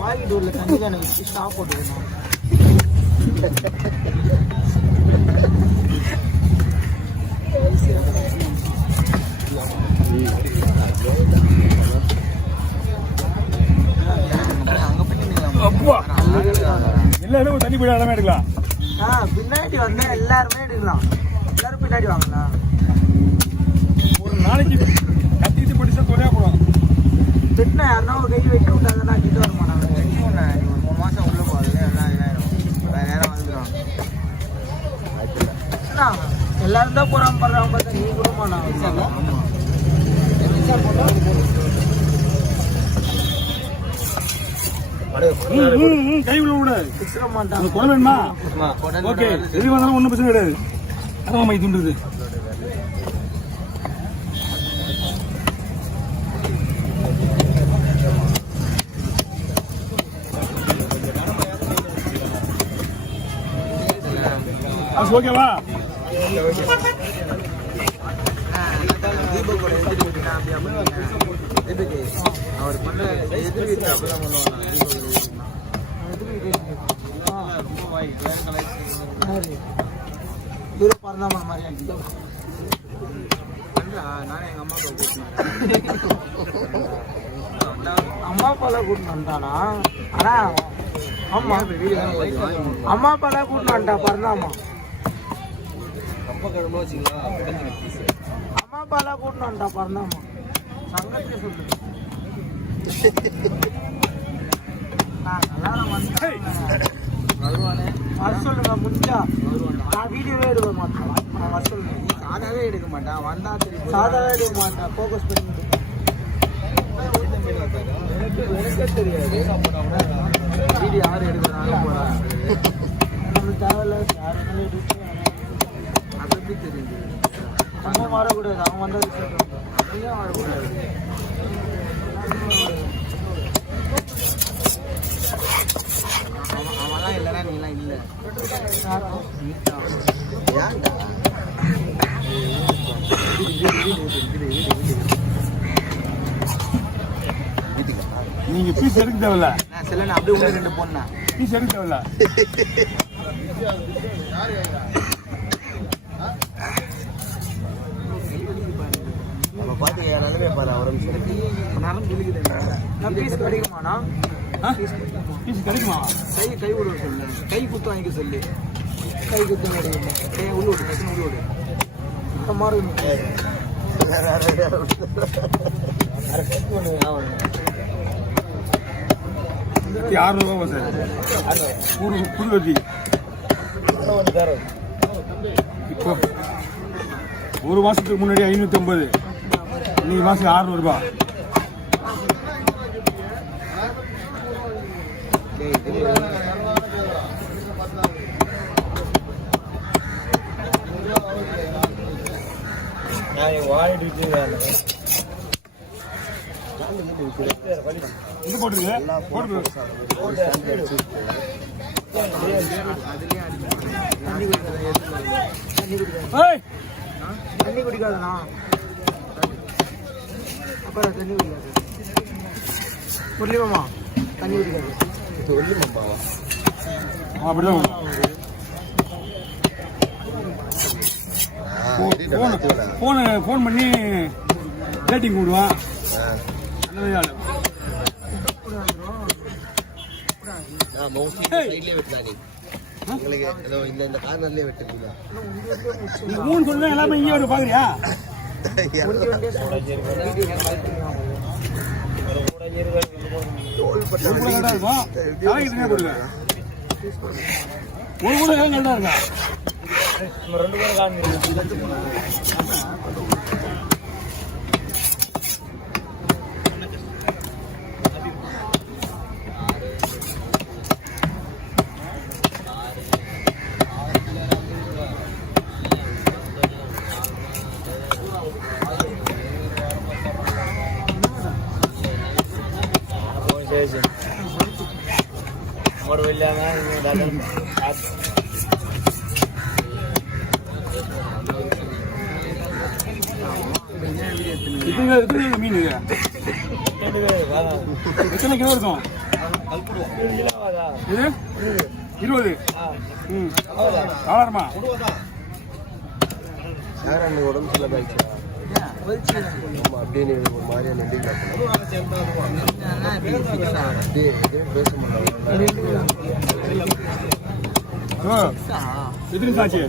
Packet உள்ள தண்ணி தான் எனக்கு ஸ்டாப் போட்டுக்கணும். எல்லாரும் தண்ணி போய் எல்லாமே எடுக்கலாம். பின்னாடி வந்தா எல்லாருமே எடுக்கலாம். எல்லாரும் பின்னாடி வாங்கலாம். ஒரு நாளைக்கு கத்திட்டு படிச்சா தொலையா போடும். திட்டினா யாருன்னா ஒரு கை வெட்டி விட்டாங்கன்னா கிட்ட வர மாட்டாங்க. 3 மாசம் உள்ள போகுது எல்லாம் இதாயிரும். வேற நேரம் வந்துடும். எல்லாரும் தான் போறாம பண்றாங்க பார்த்தா நீ கூட மாட்டாங்க. கை விட கூடாது. வேணுமா? ஓகே, எது வந்தாலும் ஒன்றும் பிரச்சனை கிடையாது. அதான் மை துண்டுது. ஓகேவா? அவர் பண்ண எதிர் வீட்டு அப்படிலாம் பறந்தாம மாதிரி நானே எங்க அம்மா அப்பாலாம் கூட்டிட்டு வந்துட்டானா? ஆனா ஆமா அம்மா அப்பாலாம் கூட்டிட்டு வந்துட்டா பறந்தாமா. அம்மா அப்பாலாம் கூட்டிட்டு வந்துட்டா பறந்தாமா. சங்கத்தை சொல்லு. வர சொல்லுங்க முடிஞ்சா. நான் வீடியோவே எடுக்க மாட்டேன். வர சொல்லுங்க. சாதாவே எடுக்க மாட்டேன். வந்தா சாதாவே எடுக்க மாட்டேன். ஃபோக்கஸ் பண்ணிட்டு எனக்கே தெரியாது வீடியோ யாரும் எடுக்கிறாங்க போறாங்க. நம்மளுக்கு தேவையில்ல யாருமே எடுத்து அது எப்படி தெரியுது? நம்ம வரக்கூடாது. அவன் வந்தது சொல்லுவாங்க. வரக்கூடாது. அவன்லாம் இல்லைனா நீலாம் இல்லை. நீங்க பீஸ் எடுக்க தேவையில்ல. நான் சில அப்படியே உள்ள 2 போனா பீஸ் எடுக்க தேவையில்ல. நம்ம பாத்து நல்லவே பாரு. அவரும் நரம் குளிக்குது. நான் பீஸ் கிடைக்குமாண்ணா? பீஸ் கிடைக்குமா? கை விட சொல்லு. கை குத்து வாங்கிக்க சொல்லு. கை குத்து கை உள்ள விடு. டக்குன்னு உள்ள விடு. இந்த மாதிரி ₹600 சார். ஒரு புது வட்டி. இப்போ ஒரு மாசத்துக்கு முன்னாடி 550. இன்னைக்கு மாசம் ₹600. இது போட்டுருக்கு. தண்ணி குடிக்காதுண்ணா. அப்புறம் தண்ணி குடிக்காது. முரளிமாமா தண்ணி குடிக்காது. அப்படிதான் ஃபோன் பண்ணி ரேட்டிங் கூடுவான். எல்லாமே இங்கே வந்து பாக்குறியா? ஒரு கூட நல்லா இருக்கா? 2 பேரும் காரணம் और वेला में दादा कितने मीन है எத்தனை கிலோ இருக்கும் இது 20. ஆறாயிரமா உடம்பு சொல்ல போயிடுச்சு அப்படியே ஒரு மாதிரியா நெண்டிங்களா பேச மாட்டாங்க. எத்தனை நிமிஷம் ஆச்சு?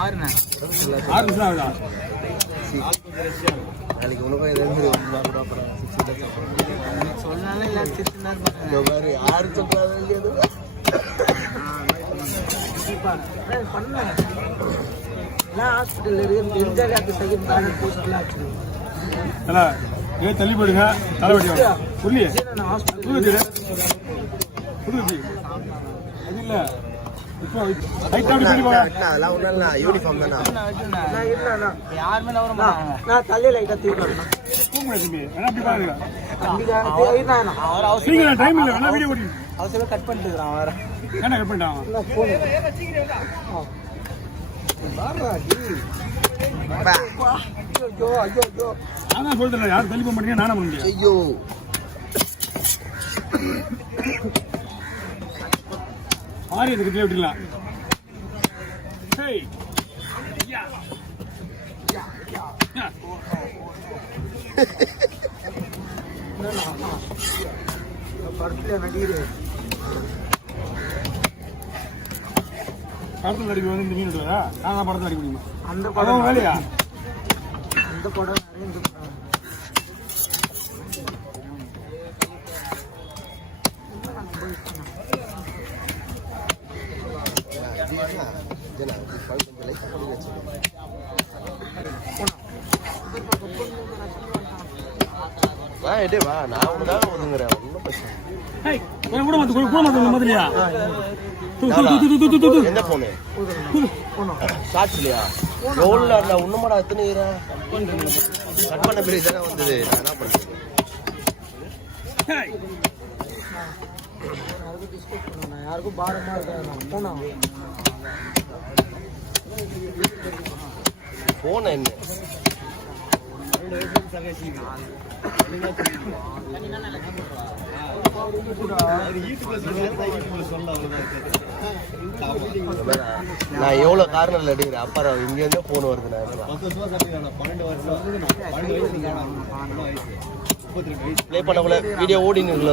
6 நிமிஷம் ஆகுதா? நாளைக்கு உனக்கும் எதாவது சொன்னாலும் யாரு சொல்றாங்க தள்ளி போயிடுங்க. தலைவடி புரியலையே அது இல்ல. இப்போ அதெல்லாம் ஒன்றும் இல்லை, யூனிஃபார்ம் தானே. நான் தள்ளி லைட்டா தீவிரம் டைம் இல்லை. வேணா வீடியோ ஓடி அவசரம் கட் பண்ணிட்டு இருக்கிறான் வேற. என்ன கட் பண்ணிட்டான்? நான் சொல்றேன் யாரும் தள்ளி போக மாட்டேங்க. நானும் பண்ண முடியும். ஐயோ மாறி இதுக்கு கிளே விட்டுலாம். படத்துல நடிகர் படத்தில் நடிக்க வந்து இந்த மீன் எடுத்துவதா? நான் படத்தில் நடிக்க முடியுமா? அந்த படம் வேலையா? அந்த படம் வா நான் ஒன்றுதான் ஒதுங்குறேன். ஒன்றும் என்ன போனு ஷார்ட்ஸ்லையா எவ்வளோ ஒன்றுமாடா எத்தனை கட் பண்ண பிறகு தானே வந்தது. நான் என்ன பண்ணுறது? யாருக்கும் பாரமா இருக்காது. போனா போன என்ன நான் எவ்வளவு காரணம் எடுக்கிறேன். அப்புறம் இங்க இருந்தே போன் வருது. பிளே பண்ண வீடியோ ஓடி நிற்கல.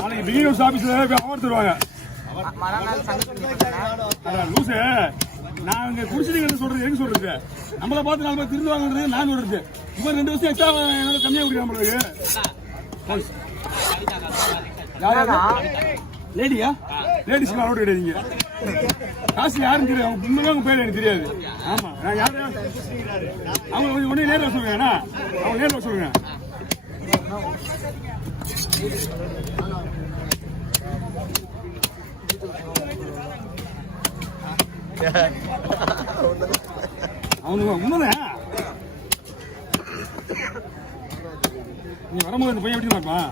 நாளைக்கு பிகினர்ஸ் ஆபீஸ்ல அவார்டு தருவாங்க. லூசு நாங்க குடிச்சிட்டு சொல்றது எங்க சொல்றது? நம்மளை பார்த்து 4 பேர் திருந்து வாங்குறது நான் சொல்றது. இவன் 2 வருஷம் எக்ஸ்ட்ரா கம்மியா குடிக்க நம்மளுக்கு. லேடியா? லேடிஸ் அலோட் கிடையாதுங்க. காசு யாரும் தெரியாது. அவங்க உண்மையாக அவங்க பேர் எனக்கு தெரியாது. ஆமா நான் யாரும் அவங்க உடனே நேரில் சொல்லுங்க. அவங்க நேரில் சொல்லுங்க. அவனுங்க உண்மைதான். நீ வரும்போது இந்த பையன் எப்படி இருப்பான்?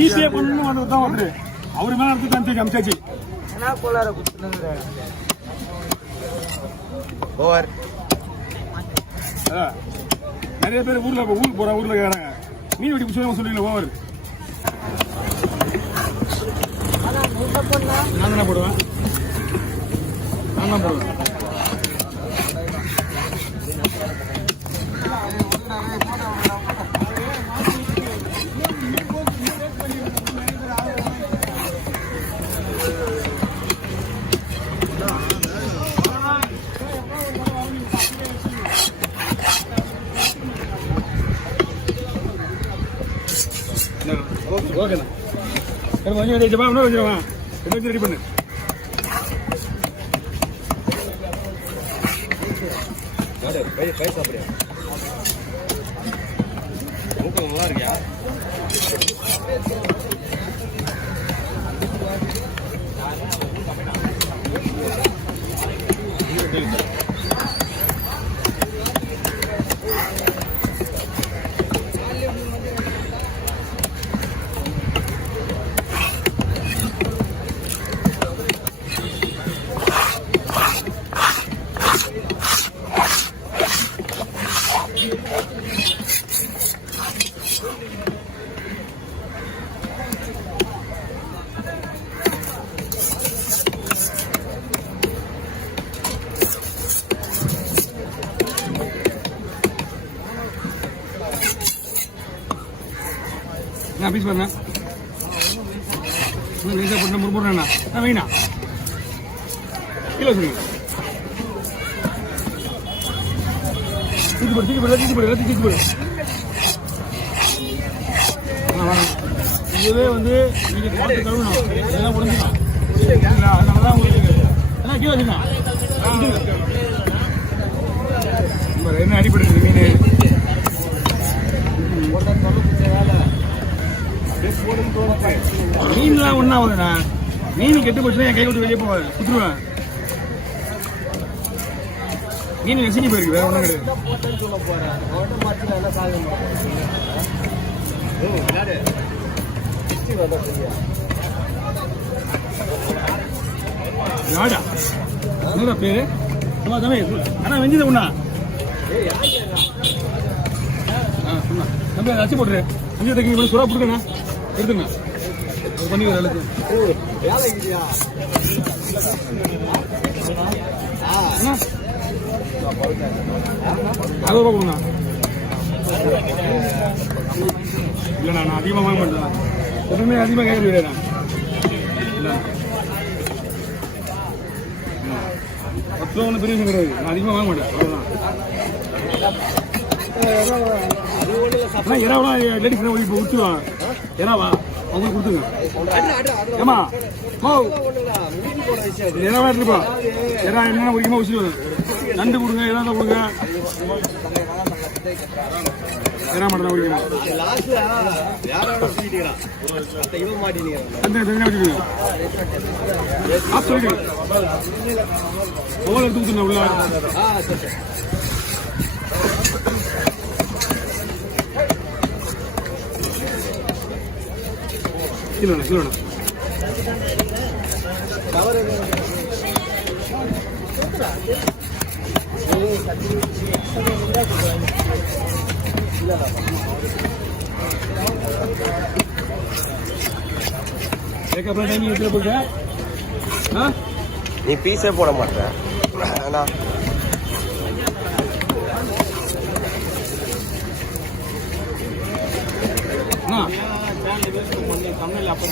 ஜிபே பண்ணணும் வந்ததுதான் வந்து அவரு மேல எடுத்து தான் சரி அமிச்சாச்சு. நிறைய பேர் ஊருக்கு போறாங்க. ஊர்ல கேறாங்க மீன் வெட்டி புதுசாக சொல்லுவீங்களா? ஓவர் நான் தான் போடுவேன். ஓகேண்ணா கொஞ்சம் வச்சுருவா. இன்னும் வச்சுருவா. என்ன ரெடி பண்ணு. கை சாப்பிடுறியா? நல்லா இருக்கியா? பீஸ் பாருங்க லேசாக போட்டு முறுமுறுண்ணா வைண்ணா கிலோ சொல்லுங்க தூக்கி போடு இதுவே வந்து நீங்கள் பார்த்து கழுவணும் இதெல்லாம் உடஞ்சிடும் அதனால தான் உங்களுக்கு என்ன கிலோ வச்சுண்ணா என்ன அடிப்படை மீன் மீன்லாம் ஒன்றும் ஆகுதுண்ணா மீன் கெட்டு போச்சுன்னா என் கை விட்டு வெளியே போவாது சுற்றுவேன் மீன் நெசிங்கி போயிருக்கு வேற ஒன்றும் கிடையாது யாடா என்னடா பேரு தம்பி அண்ணா வெஞ்சது ஒண்ணா தம்பி அச்சு போட்டுரு அஞ்சு தைக்க சுறா கொடுக்கண்ணா எடுத்துங்க பண்ணி வேலைக்கு அறுபது ரூபா கொடுங்க இல்லைண்ணா நான் அதிகமாக வாங்க மாட்டேன் எப்பவுமே அதிகமாக கேட்க கிடையாது இல்லை 10 ரூபா ஒன்றும் பெரிய விஷயம் கிடையாது நான் அதிகமாக வாங்க மாட்டேன் அவ்வளோதான் இறாவெல்லாம் லேடிஸ் இப்போ விட்டுருவான் இறாவா அவங்களுக்கு கொடுத்துங்க ஏமா ஓ இறாவா இருக்குப்பா இறா என்னென்ன முக்கியமாக வச்சுருவாங்க நண்டு கொடுங்க இறாதான் கொடுங்க இறா மட்டும் தான் குடிக்கணும் தனியாக வச்சுக்கோங்க ஆஃப் சொல்லிடுங்க ஓலை எடுத்து கொடுத்துருங்க உள்ள கிலோண்ணா நீ பீஸே போட மாட்டேன் தமிழ்ல அப்போ